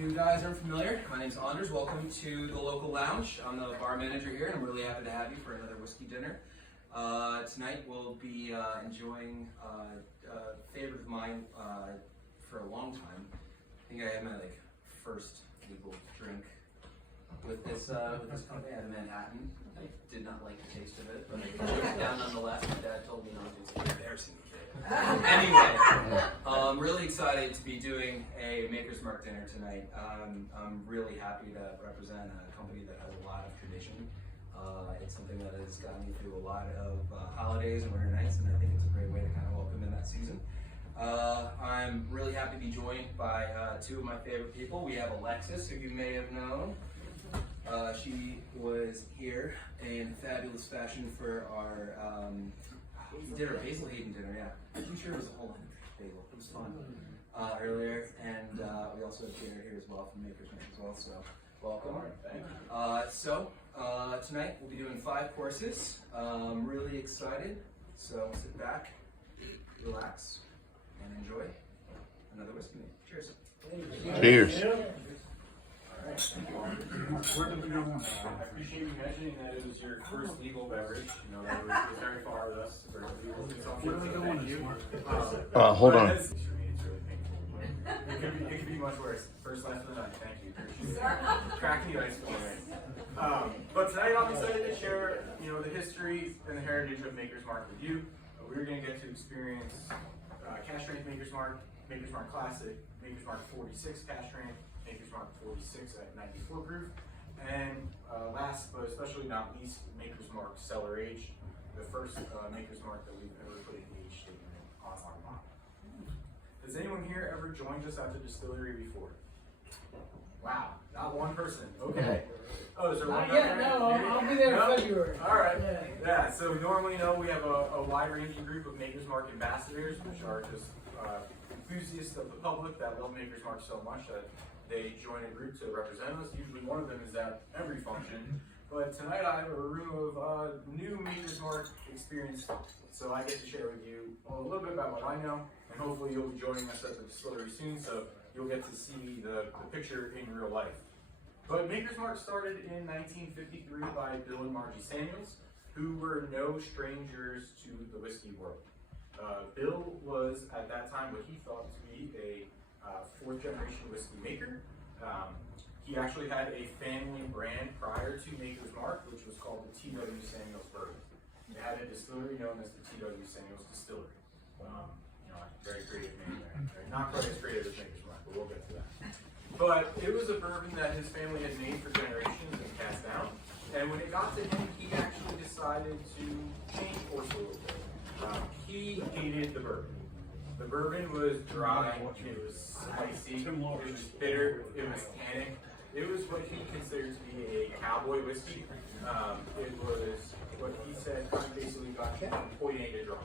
you guys aren't familiar, my name's Anders. Welcome to the local lounge. I'm the bar manager here, and I'm really happy to have you for another whiskey dinner. Tonight we'll be enjoying a favorite of mine for a long time. I think I had my first legal drink with this company out of Manhattan. I did not like the taste of it, but I took it down nonetheless. My dad told me not to. It's embarrassing. Anyway, I'm really excited to be doing a Maker's Mark dinner tonight. I'm really happy to represent a company that has a lot of tradition. It's something that has gotten me through a lot of holidays and winter nights, and I think it's a great way to kind of welcome in that season. I'm really happy to be joined by two of my favorite people. We have Alexis, who you may have known. She was here in fabulous fashion for our dinner, Basil Hayden dinner, yeah. I'm sure it was a whole bagel. It was fun earlier, and we also have Jared here as well from Maker's Mark as well, so welcome. All right, thank you. Tonight we'll be doing 5 courses. I'm really excited, so sit back, relax, and enjoy another whiskey night. Cheers. Cheers. I appreciate you mentioning that it was your first legal beverage. You know, that was very far with us for legal consumption. So thank you. Hold on. It's really painful. It could be much worse. First laugh of the night. Thank you. Cracking the ice for me. But tonight I'm excited to share, the history and the heritage of Maker's Mark with you. We're going to get to experience cash strength Maker's Mark Classic, Maker's Mark 46 cash strength, Maker's Mark 46 at 94 proof, and last but especially not least, Maker's Mark Cellar Aged, the first Maker's Mark that we've ever put an age statement on our bottle. Has anyone here ever joined us at the distillery before? Wow, not one person. Okay. Oh, is there one? Yeah, no, I'll be there in February. All right. Yeah. So normally, we have a wide-ranging group of Maker's Mark ambassadors, which are just enthusiasts of the public that love Maker's Mark so much that they join a group to represent us. Usually one of them is at every function. But tonight I have a room of new Maker's Mark experience. So I get to share with you a little bit about what I know. And hopefully you'll be joining us at the distillery soon. So you'll get to see the picture in real life. But Maker's Mark started in 1953 by Bill and Margie Samuels, who were no strangers to the whiskey world. Bill was, at that time, what he thought to be a 4th generation whiskey maker. He actually had a family brand prior to Maker's Mark, which was called the T.W. Samuels Bourbon. They had a distillery known as the T.W. Samuels Distillery. Very creative name there. Not quite as creative as Maker's Mark, but we'll get to that. But it was a bourbon that his family had made for generations and passed down. And when it got to him, he actually decided to change course a little bit. He hated the bourbon. The bourbon was dry, it was spicy, it was bitter, it was tannic. It was what he considered to be a cowboy whiskey. It was what he said basically got him from point A to drunk.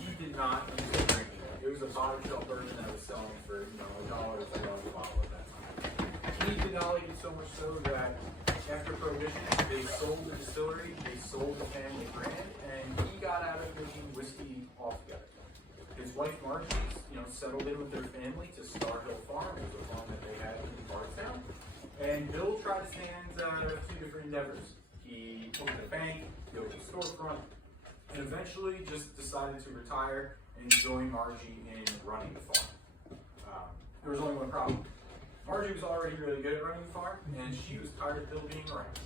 He did not enjoy drinking it. It was a bottom shelf bourbon that was selling for $1 to $2 a bottle at that time. He did not like it so much so that after Prohibition, they sold the distillery, they sold the family brand, and he got out of drinking whiskey altogether. His wife Margie, settled in with their family to Star Hill Farm. It was a farm that they had in Bardstown. And Bill tried his hands at 2 different endeavors. He opened a bank, he opened a storefront, and eventually just decided to retire and join Margie in running the farm. There was only one problem. Margie was already really good at running the farm, and she was tired of Bill being around.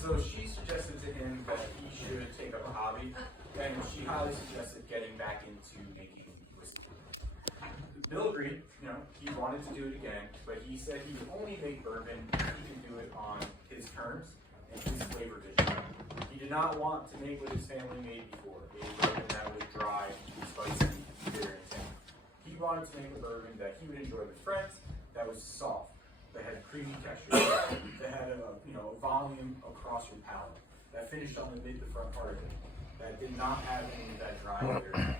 So she suggested to him that he should take up a hobby, and she highly suggested getting back into making whiskey. Bill agreed, he wanted to do it again, but he said he would only make bourbon if he could do it on his terms and his flavor vision. He did not want to make what his family made before, a bourbon that was dry, spicy, bitter, and tangy. He wanted to make a bourbon that he would enjoy with friends, that was soft, that had creamy texture, that had a volume across your palate, that finished on the mid to front part of it, that did not have any of that dry bitter.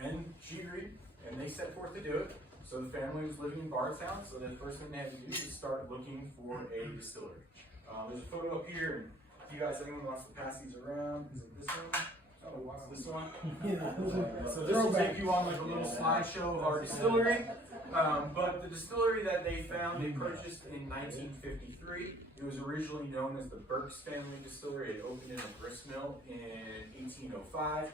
And she agreed, and they set forth to do it. So the family was living in Bardstown, so the first thing they had to do was start looking for a distillery. There's a photo up here, and if you guys, anyone wants to pass these around, is it this one? This one. Yeah. So this will take you on like a little slideshow of our distillery. But the distillery that they found, they purchased in 1953. It was originally known as the Burke's Family Distillery. It opened in a grist mill in 1805.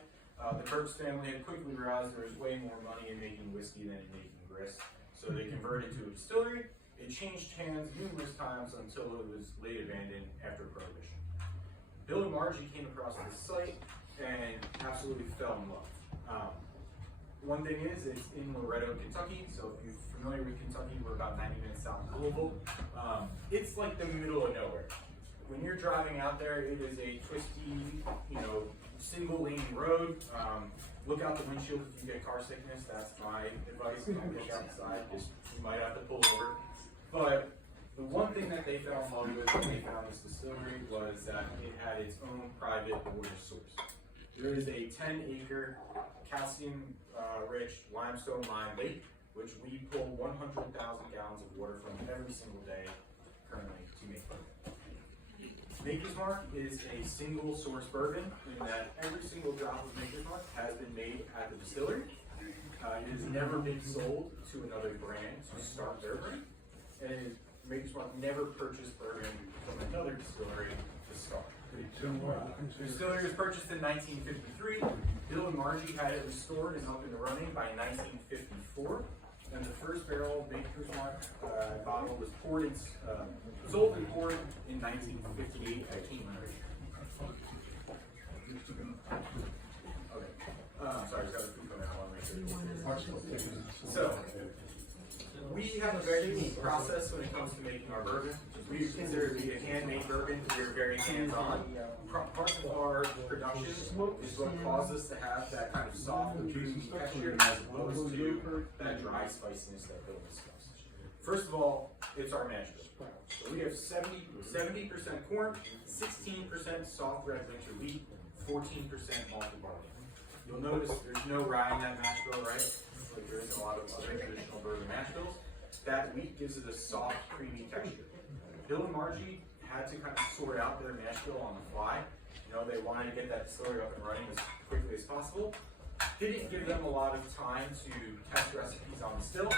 The Burke's family had quickly realized there was way more money in making whiskey than in making grist. So they converted to a distillery. It changed hands numerous times until it was laid abandoned after Prohibition. Bill and Margie came across this site and absolutely fell in love. One thing is, it's in Loretto, Kentucky, so if you're familiar with Kentucky, we're about 90 minutes south of Louisville. It's like the middle of nowhere. When you're driving out there, it is a twisty, single lane road. Look out the windshield if you get car sickness. That's my advice. Don't look outside, you might have to pull over. But the one thing that they fell in love with when they found this distillery was that it had its own private water source. There is a 10-acre calcium-rich limestone mine lake, which we pull 100,000 gallons of water from every single day currently to make bourbon. Maker's Mark is a single source bourbon in that every single drop of Maker's Mark has been made at the distillery. It has never been sold to another brand to start their brand. And Maker's Mark never purchased bourbon from another distillery to start. The distillery was purchased in 1953. Bill and Margie had it restored and up and running by 1954. And the first barrel of Maker's Mark bottle was sold and poured in 1958 at King Mary. Okay. Sorry, just got a food on that one. So, we have a very unique process when it comes to making our bourbon. We consider it to be a handmade bourbon. We're very hands-on. Part of our production is what causes us to have that kind of soft, juicy texture as opposed to that dry spiciness that Bill discussed. First of all, it's our mash bill. So we have 70% corn, 16% soft red winter wheat, 14% malted barley. You'll notice there's no rye in that mash bill, right? Like there is a lot of other traditional bourbon mash bills. That wheat gives it a soft, creamy texture. Bill and Margie had to kind of sort out their mash bill on the fly. They wanted to get that distillery up and running as quickly as possible. Didn't give them a lot of time to test recipes on the still.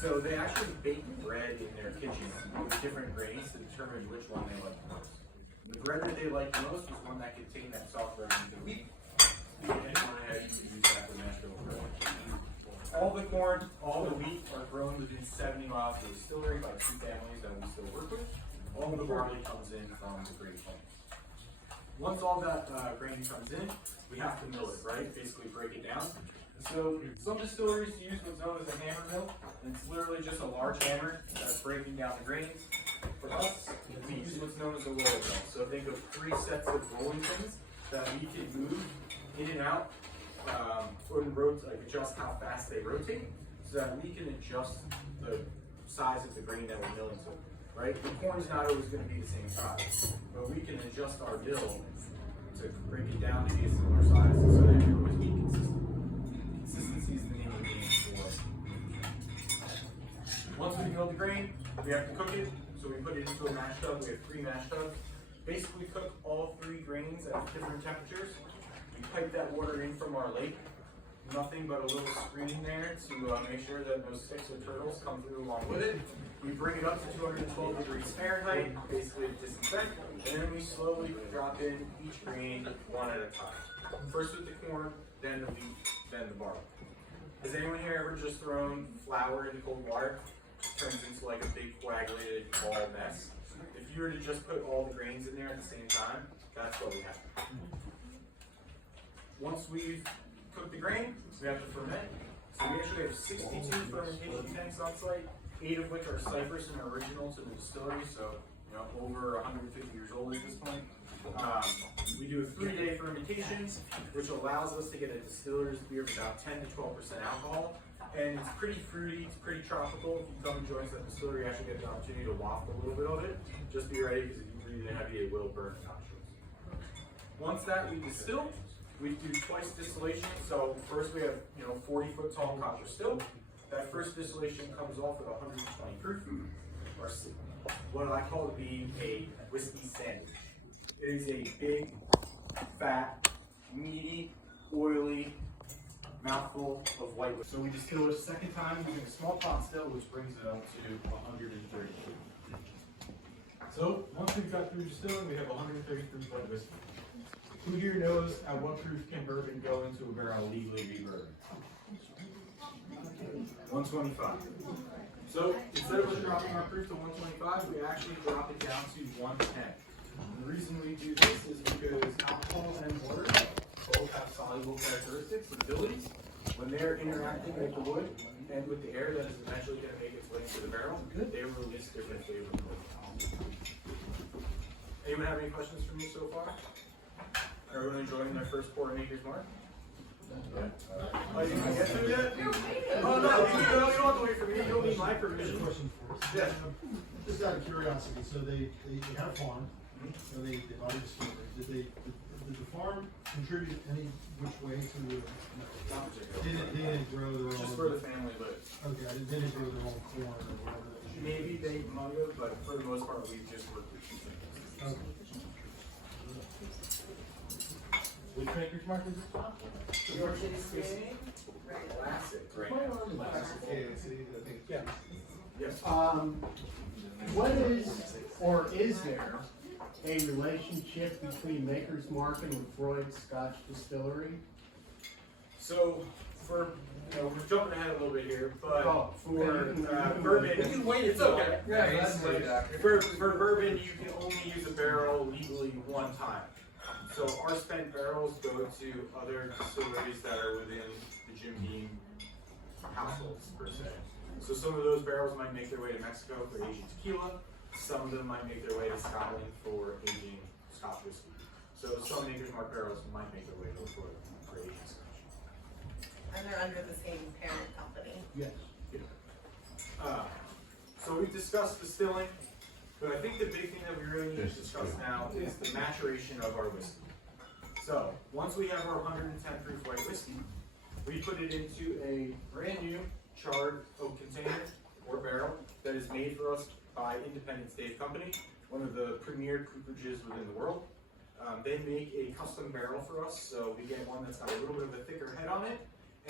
So they actually baked bread in their kitchen with different grains to determine which one they liked most. The bread that they liked most was one that contained that soft red wheat. And went ahead to use that for mash bill bread. All the corn, all the wheat are grown within 70 miles of the distillery by two families that we still work with. All of the barley comes in from the Great Plains. Once all that grain comes in, we have to mill it, right? Basically break it down. So some distilleries use what's known as a hammer mill. And it's literally just a large hammer that's breaking down the grains. For us, we use what's known as a roller mill. So think of 3 sets of rolling pins that we can move in and out or adjust how fast they rotate so that we can adjust the size of the grain that we're milling to. Right? The corn is not always going to be the same size, but we can adjust our mill to break it down to be a similar size so that it always be consistent. Consistency is the name of the game for us. Once we mill the grain, we have to cook it. So we put it into a mash tub. We have 3 mash tubs. Basically cook all 3 grains at different temperatures. We pipe that water in from our lake. Nothing but a little screen there to make sure that no sticks or turtles come through along with it. We bring it up to 212 degrees Fahrenheit, basically to disinfect, and then we slowly drop in each grain one at a time. First with the corn, then the wheat, then the barley. Has anyone here ever just thrown flour into cold water? It turns into like a big coagulated ball mess. If you were to just put all the grains in there at the same time, that's what we have. Once we've cooked the grain, we have to ferment. So we actually have 62 fermentation tanks on site, 8 of which are cypress and original to the distillery, so over 150 years old at this point. We do a 3-day fermentation, which allows us to get a distiller's beer of about 10 to 12% alcohol. And it's pretty fruity, it's pretty tropical. If you come and join us at the distillery, you actually get the opportunity to waft a little bit of it. Just be ready, because if you breathe in heavy, it will burn your nostrils. Once that we distill, we do twice distillation. So first we have 40-foot tall copper still. That first distillation comes off at 120 proof, or what I call to be a whiskey sandwich. It is a big, fat, meaty, oily mouthful of white whiskey. So we distill it a second time using a small pot still, which brings it up to 130 proof. So once we've got through distilling, we have 130 proof white whiskey. Who here knows at what proof can bourbon go into a barrel legally be bourbon? 125. So instead of us dropping our proof to 125, we actually drop it down to 110. And the reason we do this is because alcohol and water both have soluble characteristics and abilities. When they're interacting with the wood and with the air that is eventually going to make its way into the barrel, they release different flavor profiles. Anyone have any questions for me so far? Everyone enjoying their first pour at Maker's Mark? Oh, you can get through that? Oh, no, you don't have to wait for me. You don't need my permission. Question for us. Yeah. Just out of curiosity, so they had a farm, so they bought a distillery. Did the farm contribute any which way to the? Not particularly. They didn't grow their own. Just where the family lives. Okay, they didn't grow their own corn or whatever. Maybe they might have, but for the most part, we've just worked with two things. Okay. Which Maker's Mark is it? York City State. Classic, right? Yeah. Yes. What is, or is there, a relationship between Maker's Mark and Lefroy Scotch Distillery? So, for, we're jumping ahead a little bit here, but Oh, for bourbon, You can wait it's until- okay. Yeah, that's way back. For bourbon, you can only use a barrel legally one time. So our spent barrels go to other distilleries that are within the Jim Beam households, per se. So some of those barrels might make their way to Mexico for aging tequila. Some of them might make their way to Scotland for aging Scotch whiskey. So some Maker's Mark barrels might make their way to Florida for aging Scotch. And they're under the same parent company. Yes. So we've discussed distilling, but I think the big thing that we really need to discuss now is the maturation of our whiskey. So once we have our 110 proof white whiskey, we put it into a brand new charred oak container or barrel that is made for us by Independence Dave Company, one of the premier cooperages within the world. They make a custom barrel for us, so we get one that's got a little bit of a thicker head on it,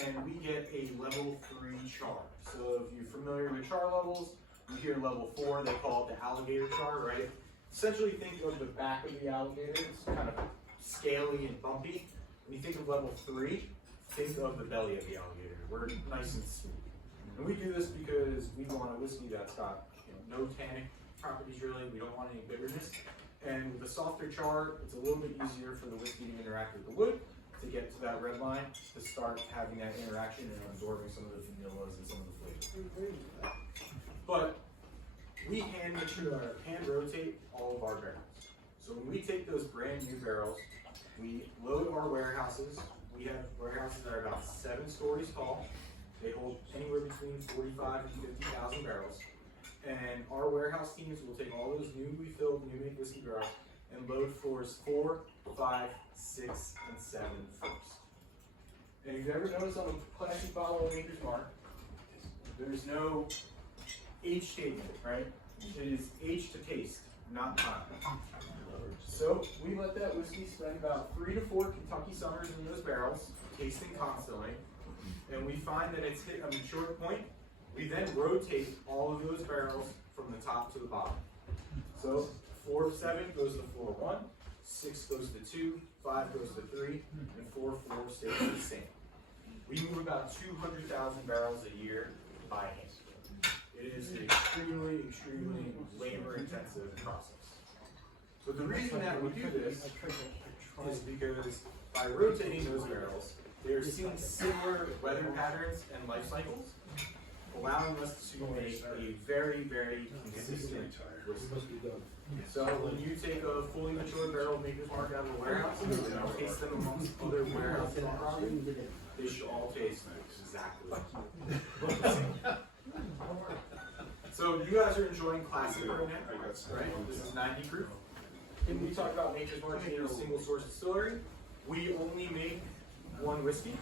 and we get a level 3 char. So if you're familiar with char levels, you hear level 4, they call it the alligator char, right? Essentially think of the back of the alligator, it's kind of scaly and bumpy. When you think of level 3, think of the belly of the alligator. We're nice and sweet. And we do this because we want a whiskey that's got no tannic properties really, we don't want any bitterness. And with a softer char, it's a little bit easier for the whiskey to interact with the wood, to get to that red line, to start having that interaction and absorbing some of the vanillas and some of the flavors. But we hand rotate all of our barrels. So when we take those brand new barrels, we load our warehouses. We have warehouses that are about 7 stories tall. They hold anywhere between 45 and 50,000 barrels. And our warehouse teams will take all those newly filled new make whiskey barrels and load floors 4, 5, 6, and 7 first. And if you've ever noticed on a plastic bottle of Maker's Mark, there's no age statement, right? It is age to taste, not time. So we let that whiskey spend about 3 to 4 Kentucky summers in those barrels, tasting constantly, and we find that it's hit a mature point. We then rotate all of those barrels from the top to the bottom. So 4 of 7 goes to floor 1, 6 goes to 2, 5 goes to 3, and 4 stays the same. We move about 200,000 barrels a year by hand. It is an extremely, extremely labor-intensive process. But the reason that we do this is because by rotating those barrels, they are seeing similar weather patterns and life cycles, allowing us to make a very, very consistent whiskey. So when you take a fully mature barrel of Maker's Mark out of the warehouse and taste them amongst other warehouses on property, they should all taste exactly the same. So you guys are enjoying classic right now, right? This is 90 proof. When we talk about Maker's Mark being a single source distillery, we only make one whiskey,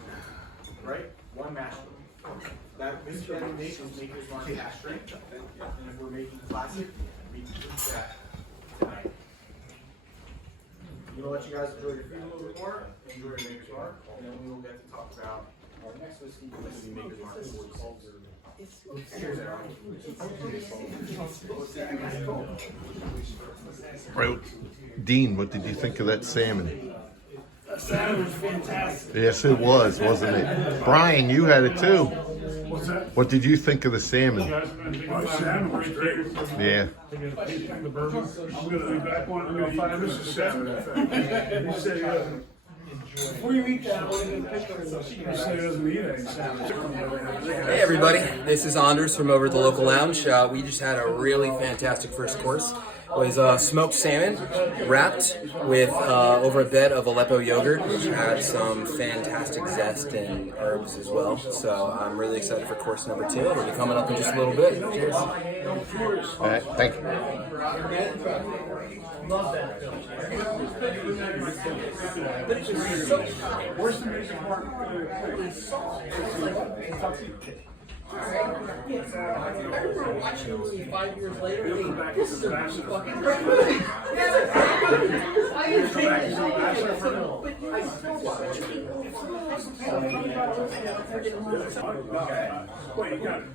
right? One mash bill. That whiskey that we make is Maker's Mark cash strength. And if we're making classic, we keep that tonight. I'm gonna let you guys enjoy your food a little bit more, enjoy your Maker's Mark, and then we will get to talk about our next whiskey, which will be Maker's Mark 46. Cheers, Aaron. Right. Dean, what did you think of that salmon? That salmon was fantastic. Yes, it was, wasn't it? Brian, you had it too. What's that? What did you think of the salmon? Oh, salmon was great. Yeah. The bourbon. I'm gonna be back on. I'm gonna eat Christmas salmon. You say, before you eat that, I want to get a picture of this. You say he doesn't eat any salmon. Hey everybody, this is Anders from over at the local lounge. We just had a really fantastic first course. It was smoked salmon wrapped with over a bed of Aleppo yogurt, which had some fantastic zest and herbs as well. So I'm really excited for course number 2. It'll be coming up in just a little bit. Cheers. All right, thank you. Where's the Maker's Mark? I remember watching the movie 5 years later. This is fucking great. I didn't think this was but I still watch Wait, you got it.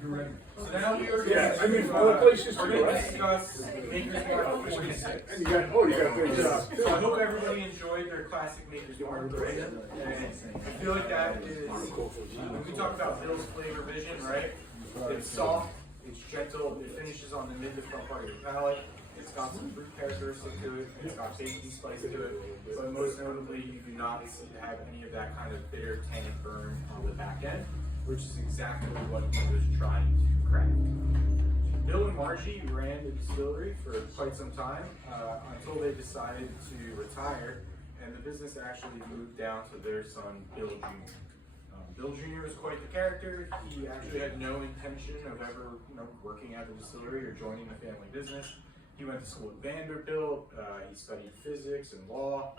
So now we are Yeah, I mean, all the places to we're go. going to discuss Maker's Mark 46. And you got, oh, you got a great job. So I hope everybody enjoyed their classic Maker's Mark, right? And I feel like that is, when we talk about Bill's flavor vision, right? It's soft, it's gentle, it finishes on the mid to front part of your palate. It's got some fruit characteristic to it, it's got safety spice to it, but most notably, you do not have any of that kind of bitter, tannic burn on the back end, which is exactly what he was trying to craft. Bill and Margie ran the distillery for quite some time until they decided to retire, and the business actually moved down to their son, Bill Jr. Bill Jr. was quite the character. He actually had no intention of ever, working at the distillery or joining the family business. He went to school at Vanderbilt. He studied physics and law.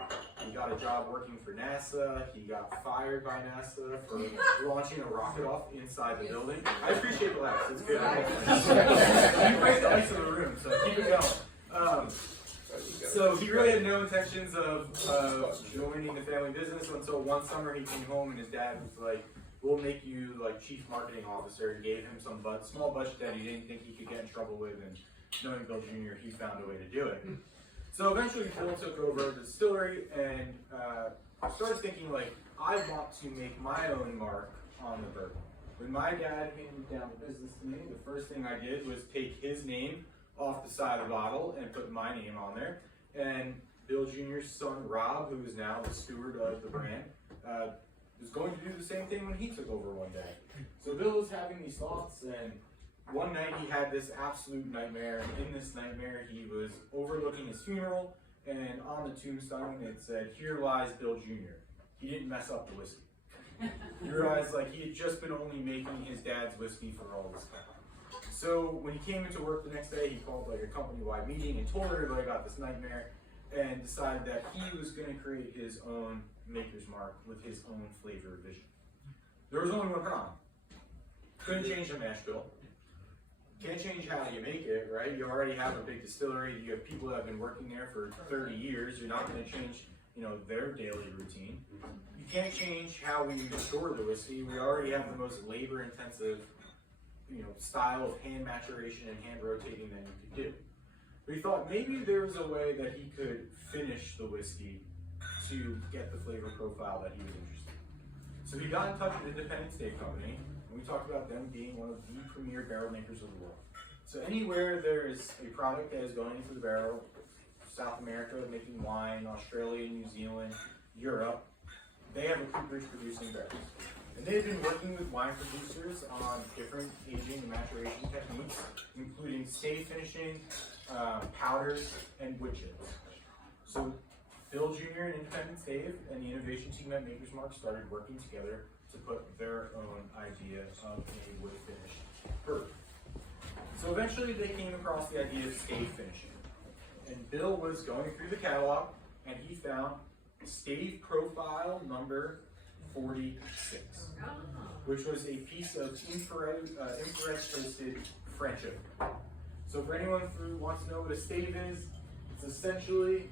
He got a job working for NASA. He got fired by NASA for launching a rocket off inside the building. I appreciate the laughs. It's good. You break the ice in the room, so keep it going. So he really had no intentions of joining the family business until one summer he came home and his dad was like, "We'll make you like chief marketing officer," and gave him some small budget that he didn't think he could get in trouble with, and knowing Bill Jr., he found a way to do it. So eventually Bill took over the distillery and started thinking like, I want to make my own mark on the bourbon. When my dad handed down the business to me, the first thing I did was take his name off the side of the bottle and put my name on there. And Bill Jr.'s son, Rob, who is now the steward of the brand, was going to do the same thing when he took over one day. So Bill was having these thoughts, and one night he had this absolute nightmare. And in this nightmare, he was overlooking his funeral, and on the tombstone it said, "Here lies Bill Jr." He didn't mess up the whiskey. He realized like he had just been only making his dad's whiskey for all this time. So when he came into work the next day, he called like a company-wide meeting and told everybody about this nightmare, and decided that he was going to create his own Maker's Mark with his own flavor vision. There was only one problem. Couldn't change the mash bill. Can't change how you make it, right? You already have a big distillery. You have people that have been working there for 30 years. You're not going to change, their daily routine. You can't change how we store the whiskey. We already have the most labor-intensive style of hand maturation and hand rotating that you could do. But he thought maybe there was a way that he could finish the whiskey to get the flavor profile that he was interested in. So he got in touch with Independent Stave Company, and we talked about them being one of the premier barrel makers of the world. So anywhere there is a product that is going into the barrel, South America making wine, Australia, New Zealand, Europe, they have a cooperage producing barrels. And they've been working with wine producers on different aging and maturation techniques, including stave finishing, powders, and wood chips. So Bill Jr. and Independent Stave and the innovation team at Maker's Mark started working together to put their own idea of a wood finished bourbon. So eventually they came across the idea of stave finishing. And Bill was going through the catalog and he found stave profile number 46, which was a piece of infrared toasted French oak. So for anyone who wants to know what a stave is, it's essentially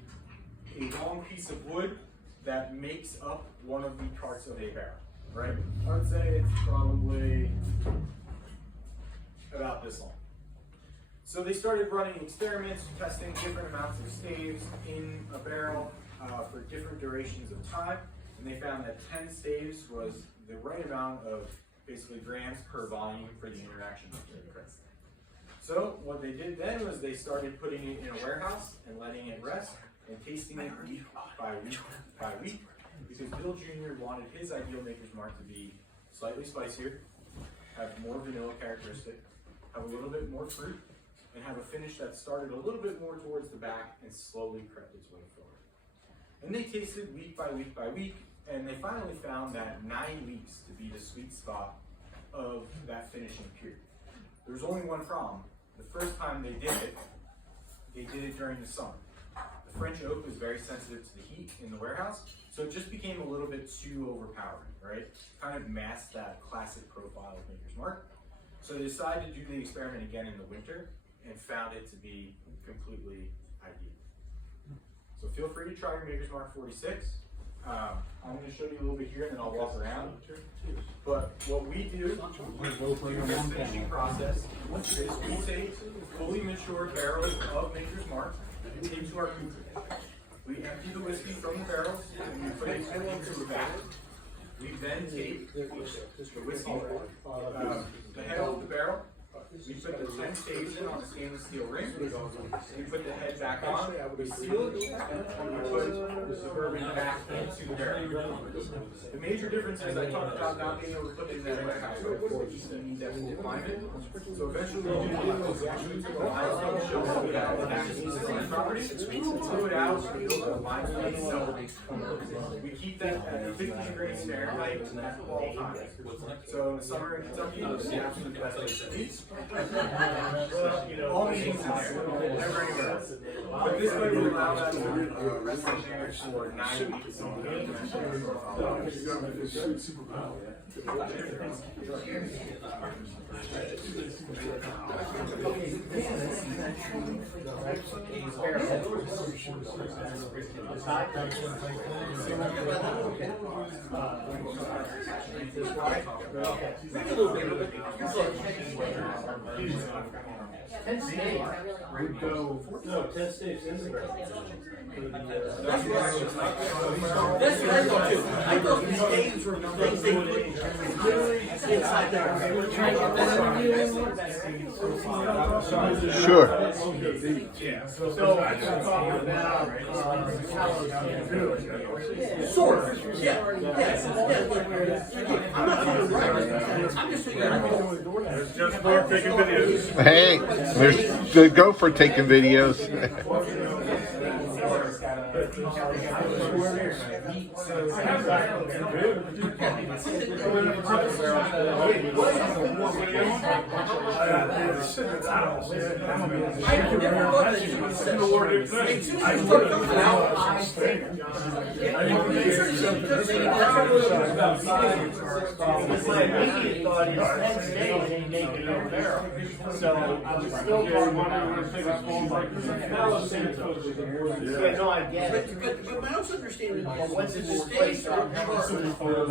a long piece of wood that makes up one of the parts of a barrel, right? I would say it's probably about this long. So they started running experiments, testing different amounts of staves in a barrel for different durations of time, and they found that 10 staves was the right amount of basically grams per volume for the interaction between the crystals. So what they did then was they started putting it in a warehouse and letting it rest and tasting it week by week by week, because Bill Jr. wanted his ideal Maker's Mark to be slightly spicier, have more vanilla characteristic, have a little bit more fruit, and have a finish that started a little bit more towards the back and slowly crept its way forward. And they tasted week by week by week, and they finally found that 9 weeks to be the sweet spot of that finishing period. There's only one problem. The first time they did it during the summer. The French oak was very sensitive to the heat in the warehouse, so it just became a little bit too overpowering, right? Kind of masked that classic profile of Maker's Mark. So they decided to do the experiment again in the winter and found it to be completely ideal. So feel free to try your Maker's Mark 46. I'm going to show you a little bit here and then I'll walk around. But what we do in this finishing process is we take fully matured barrels of Maker's Mark into our cooker. We empty the whiskey from the barrels and we put it into a vat. We then take the whiskey, the head off the barrel. We put the 10 staves in on a stainless steel ring. We put the head back on. We seal it, and we put the bourbon back into the barrel. The major difference is I talked about not being able to put it in that warehouse before you need that full climate. So eventually we do the limestone shells we have on the property. We blew it out, we build a limestone cell. We keep that at 50 degrees Fahrenheit at all times. So in the summer in Kentucky, it's the absolute best place to eat. All meetings never anywhere. But this way we allow that to rest in there for 9 weeks. Would go, no, 10 staves in the barrel. That's what I thought too. I thought these staves were things they put inside there. Sure. So I just talking about Sort of. Yeah. I'm not trying to write. I'm just figuring out. Just Mark taking videos. Hey, there's the go for taking videos. So I was still no, I get it. But my also understanding is What's the the states are because the states are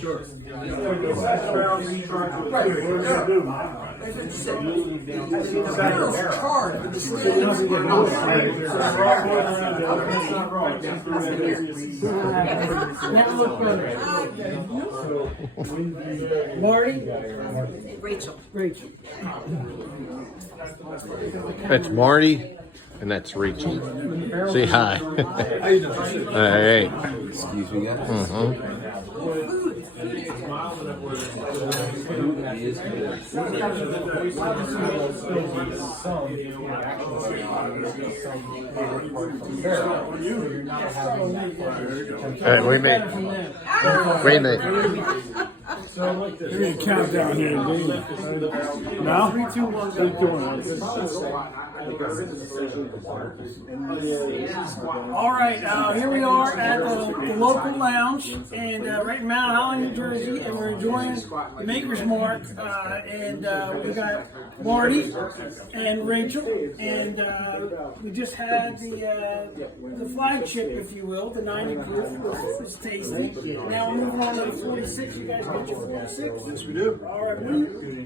Sure. the barrels are charred, but the staves are Rachel. That's Marty, and that's Rachel. Say hi. All right. Excuse me, guys. All right, wait a minute. Give me a countdown here, Dean. Now? 3, 2, 1, 3, 2, 1. All right, here we are at the local lounge, and right in Mount Holly, New Jersey, and we're enjoying the Maker's Mark, and we got Marty and Rachel, and we just had the flagship, if you will, the 90 proof, which was tasty. Now we're moving on to the 46. You guys got your 46? Yes, we do. All right,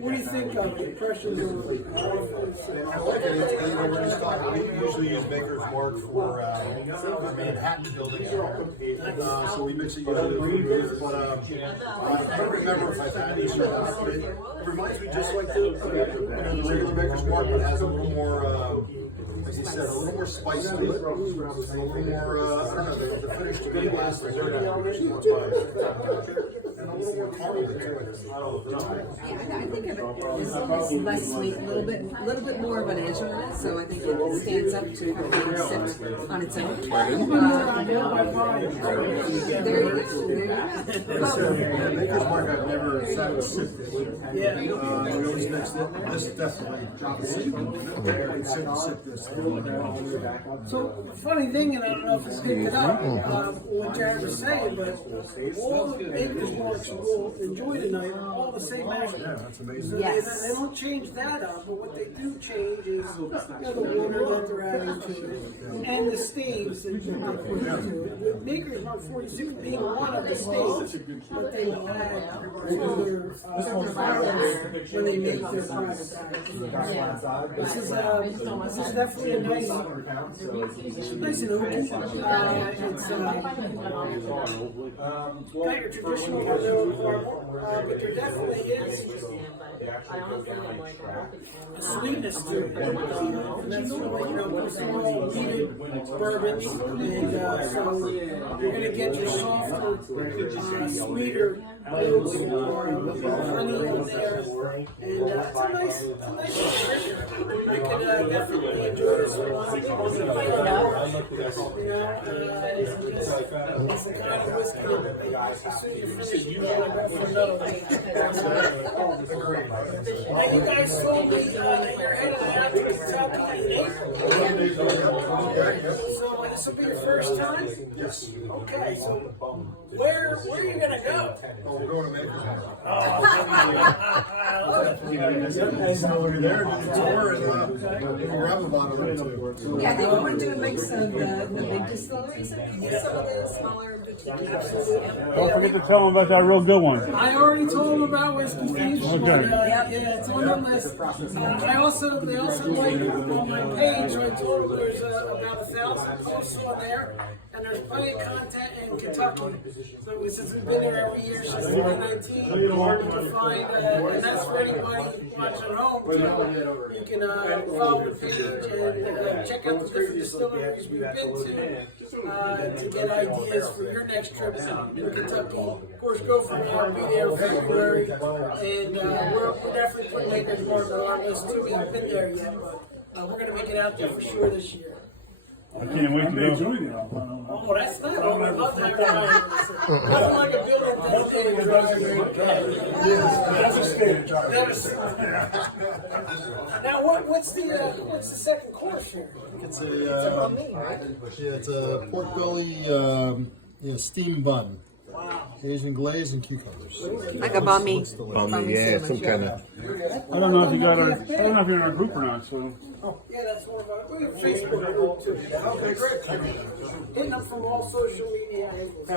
what do you think of the impressions of the 46? I like it. It's, we're just talking. We usually use Maker's Mark for Manhattan buildings. So we mix it usually with roof. But I don't remember if I've had these or not. It reminds me just like the regular Maker's Mark, but it has a little more, as you said, a little more spice to it. A little more, I don't know, the finish to me lasts like 30 hours. And a little more caramel to it. I think of it as less sweet, a little bit more of an edge on it, so I think it stands up to kind of being sipped on its own. There you go. Maker's Mark I've never sat and sipped it. Yeah. We always mixed it. This is definitely sip this. So, the funny thing, and I don't know if it's picked it up, what Jared was saying, but all the Maker's Marks will enjoy tonight are all the same mash. Yeah, that's amazing. So they don't change that up, but what they do change is the water that they're adding to it and the staves that they put into it. With Maker's Mark 46 being one of the staves, but they will add to their products when they make their private packaging. This is definitely a nice and open. It's not your traditional vanilla caramel, but there definitely is a sweetness to it. And that's really, it's all heated bourbons, and so you're going to get your softer, sweeter notes, honey in there, and it's a nice addition. I could definitely enjoy this one. It's the kind of whiskey that as soon as you finish, you go for another one. Now you guys told me you're headed out to Kentucky in April. So this will be your first time? Yes. Okay, so where are you gonna go? Oh, we're going to Maker's Mark. Over there, do the tour, and grab a bottle or two. Yeah, I think we want to do a mix of the big distilleries and some of the smaller boutiques. Don't forget to tell them about that real good one. I already told them about Whiskey Thieves. Okay. Yeah, it's on the list. They also like on my page. I told them there's about 1,000 posts on there, and there's plenty of content in Kentucky. So since we've been there every year since 2019, you can find, and that's for anybody watching at home. You can follow the page and check out the different distilleries we've been to get ideas for your next trip in Kentucky. Of course, go from there, be there in February, and we're definitely putting Maker's Mark on our list too. We haven't been there yet, but we're going to make it out there for sure this year. I can't wait to go. Oh, that's not all. I love that. Nothing like a building that's a stage. Now, what's the second course here? It's a pork belly steam bun. Wow. Asian glaze and cucumbers. Like a bummy. Yeah, some kind of. I don't know if you got I don't know if you're in our group or not. So. Oh, yeah, that's one of our Facebook group too. Okay, great. Hitting up from all social media angles.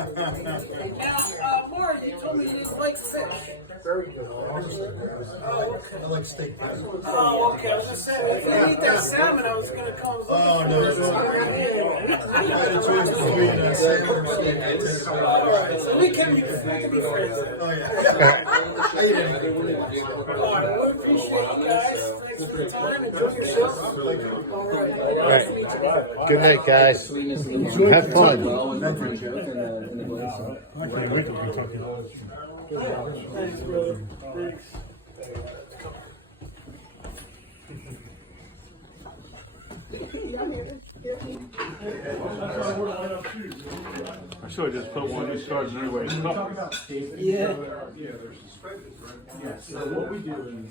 Now, Marty, you told me you didn't like fish. Very good. Oh, okay. I like steak. Oh, okay. I was gonna say, if you eat that salmon, I was gonna come. Oh, no. I had a choice between salmon or steak. All right, so we can be friends. Oh, yeah. All right, we appreciate you guys. Thanks for the time. Enjoy yourself. All right. Nice to meet you. Good night, guys. Have fun. Thanks, brother. Thanks. I should have just put one of these cards anyway. Talk about staples. Yeah. Yeah, there's the spread. Yeah, so what we do is